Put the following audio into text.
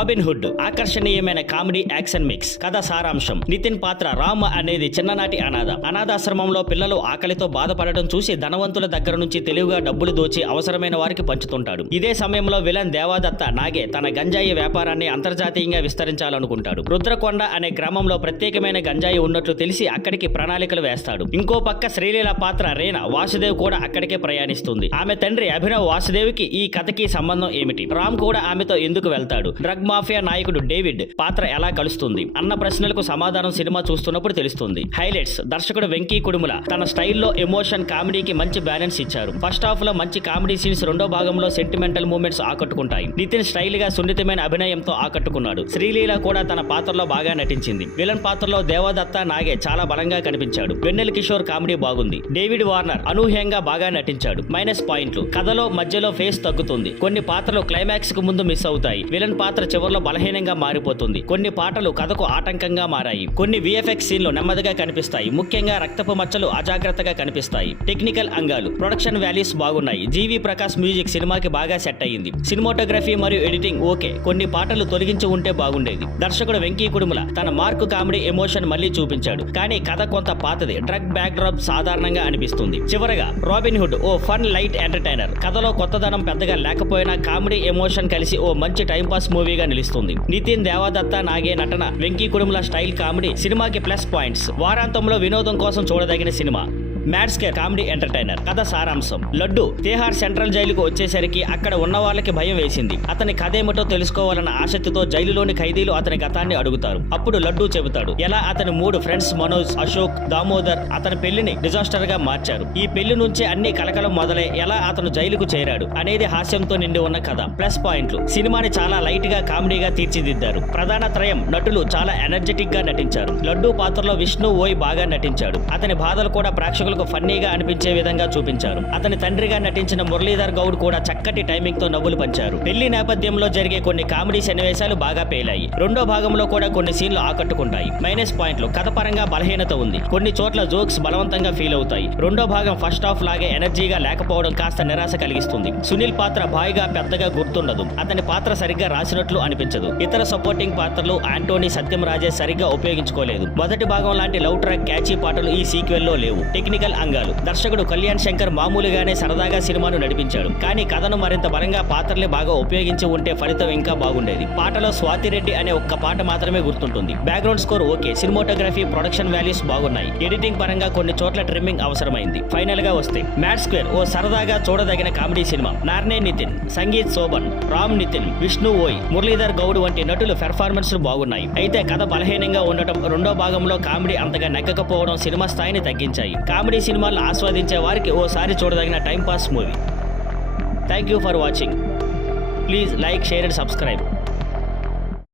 Robin hood ఆకర్షణీయమైన comedy action mix. కథ సారాంశం: నితిన్ పాత్ర రామ్ అనేది చిన్ననాటి అనాథాశ్రమంలో పిల్లలు ఆకలితో బాధపడటం చూసి ధనవంతుల దగ్గర నుంచి తెలివిగా డబ్బులు దోచి అవసరమైన వారికి పంచుతుంటాడు. ఇదే సమయంలో విలన్ దేవాదత్త నాగే తన గంజాయి వ్యాపారాన్ని అంతర్జాతీయంగా విస్తరించాలనుకుంటాడు. రుద్రకొండ అనే గ్రామంలో ప్రత్యేకమైన గంజాయి ఉన్నట్లు తెలిసి అక్కడికి ప్రణాళికలు వేస్తాడు. ఇంకో పక్క శ్రీలీల పాత్ర రేనా వాసుదేవ్ కూడా అక్కడికే ప్రయాణిస్తుంది. ఆమె తండ్రి అభినవ్ వాసుదేవ్ కి ఈ కథకి సంబంధం ఏమిటి? రామ్ కూడా ఆమెతో ఎందుకు వెళ్తాడు? డ్రగ్ మాఫియా నాయకుడు డేవిడ్ పాత్ర ఎలా కలుస్తుంది అన్న ప్రశ్నలకు సమాధానం సినిమా చూస్తున్నప్పుడు తెలుస్తుంది. హైలైట్స్: దర్శకుడు వెంకీ కుడుముల తన స్టైల్లో ఎమోషన్ కామెడీకి మంచి బ్యాలెన్స్ ఇచ్చారు. ఫస్ట్ హాఫ్ లో మంచి కామెడీ సీన్స్, రెండో భాగంలో సెంటిమెంటల్ మూమెంట్స్ ఆకట్టుకుంటాయి. నితిన్ స్టైల్ గా సున్నితమైన అభినయంతో ఆకట్టుకున్నాడు. శ్రీలీల కూడా తన పాత్రలో బాగా నటించింది. విలన్ పాత్రలో దేవదత్త నాగే చాలా బలంగా కనిపించాడు. వెన్నెల కిషోర్ కామెడీ బాగుంది. డేవిడ్ వార్నర్ అనూహ్యంగా బాగా నటించాడు. మైనస్ పాయింట్లు: కథలో మధ్యలో ఫేస్ తగ్గుతుంది. కొన్ని పాత్రలు క్లైమాక్స్ కు ముందు మిస్ అవుతాయి. విలన్ పాత్ర చివరిలో బలహీనంగా మారిపోతుంది. కొన్ని పాటలు కథకు ఆటంకంగా మారాయి. కొన్ని విఎఫ్ఎక్స్ సీన్లు నెమ్మదిగా కనిపిస్తాయి. ముఖ్యంగా రక్తపు మచ్చలు అజాగ్రత్తగా కనిపిస్తాయి. టెక్నికల్ అంగాలు: ప్రొడక్షన్ వాల్యూస్ బాగున్నాయి. జీవి ప్రకాష్ మ్యూజిక్ సినిమాకి బాగా సెట్ అయ్యింది. సినిమాటోగ్రఫీ మరియు ఎడిటింగ్ ఓకే. కొన్ని పాటలు తొలగించి ఉంటే బాగుండేది. దర్శకుడు వెంకీ కుడుముల తన మార్కు కామెడీ ఎమోషన్ మళ్ళీ చూపించాడు. కానీ కథ కొంత పాతది. డ్రగ్ బ్యాక్ డ్రాప్ సాధారణంగా అనిపిస్తుంది. చివరగా రాబిన్ హుడ్ ఓ ఫన్ లైట్ ఎంటర్టైనర్. కథలో కొత్తదనం పెద్దగా లేకపోయినా కామెడీ ఎమోషన్ కలిసి ఓ మంచి టైంపాస్ మూవీగా నిలుస్తుంది. నితిన్, దేవదత్త నాగే నటన, వెంకీ కుడుముల స్టైల్ కామెడీ సినిమాకి ప్లస్ పాయింట్స్. వారాంతంలో వినోదం కోసం చూడదగిన సినిమా. Mad square comedy entertainer. కథ సారాంశం: లడ్డు తిహార్ సెంట్రల్ జైలుకు వచ్చేసరికి అక్కడ ఉన్న వాళ్ళకి భయం వేసింది. అతని కథేమిటో తెలుసుకోవాలన్న ఆసక్తితో జైలులోని ఖైదీలు అతని గతాన్ని అడుగుతారు. అప్పుడు లడ్డు చెబుతాడు ఎలా అతని 3 ఫ్రెండ్స్ మనోజ్, అశోక్, దామోదర్ అతని పెళ్లిని డిజాస్టర్ గా మార్చారు. ఈ పెళ్లి నుంచే అన్ని కలకలం మొదలై ఎలా అతను జైలుకు చేరాడు అనేది హాస్యంతో నిండి ఉన్న కథ. ప్లస్ పాయింట్లు: సినిమాని చాలా లైట్ గా కామెడీగా తీర్చిదిద్దారు. ప్రధాన త్రయం నటులు చాలా ఎనర్జెటిక్ గా నటించారు. లడ్డు పాత్రలో విష్ణు ఓయ్ బాగా నటించాడు. అతని బాధలు కూడా ప్రేక్షకులకు ఫన్నీగా అనిపించే విధంగా చూపించారు. అతని తండ్రిగా నటించిన మురళీధర్ గౌడ్ కూడా చక్కటి టైమింగ్ తో నవ్వులు పంచారు. పెళ్లి నేపథ్యంలో జరిగే కొన్ని కామెడీ సన్నివేశాలు బాగా పేలాయి. రెండో భాగంలో కూడా కొన్ని సీన్లు ఆకట్టుకుంటాయి. మైనస్ పాయింట్లు: కథ పరంగా బలహీనత ఉంది. కొన్ని చోట్ల జోక్స్ బలవంతంగా ఫీల్ అవుతాయి. రెండో భాగం ఫస్ట్ హాఫ్ లాగే ఎనర్జీగా లేకపోవడం కాస్త నిరాశ కలిగిస్తుంది. సునీల్ పాత్ర బాయ్గా పెద్దగా గుర్తుండదు. అతని పాత్ర సరిగ్గా రాసినట్లు అనిపించదు. ఇతర సపోర్టింగ్ పాత్రలు ఆంటోనీ, సత్యం రాజేష్ సరిగ్గా ఉపయోగించుకోలేదు. మొదటి భాగం లాంటి లవ్ ట్రాక్, క్యాచీ పాటలు ఈ సీక్వెల్ లో లేవు. టెక్నికల్ అంగాలు: దర్శకుడు కళ్యాణ్ శంకర్ మామూలుగానే సరదాగా సినిమాను నడిపించాడు. కానీ కథను మరింత బలంగా పాత్రల్ని బాగా ఉపయోగించి ఉంటే ఫలితం ఇంకా బాగుండేది. పాటలో స్వాతిరెడ్డి అనే ఒక్క పాట మాత్రమే గుర్తుంటుంది. Background score okay. Cinematography, production values బాగున్నాయి. ఎడిటింగ్ పరంగా కొన్ని చోట్ల ట్రిమ్మింగ్ అవసరమైంది. ఫైనల్ గా వస్తే మ్యాడ్ స్క్వేర్ ఓ సరదాగా చూడదగిన కామెడీ సినిమా. నార్నే నితిన్, సంగీత్ శోభన్, రామ్ నితిన్, విష్ణు ఓయ్, మురళీధర్ గౌడ్ వంటి నటులు పెర్ఫార్మెన్స్ బాగున్నాయి. అయితే కథ బలహీనంగా ఉండటం, రెండో భాగంలో కామెడీ అంతగా నెగ్గకపోవడం సినిమా స్థాయిని తగ్గించాయి. కామెడీ సినిమాలను ఆస్వాదించే వారికి ఓసారి చూడదగిన time pass movie. Thank you for watching. Please like, share and subscribe.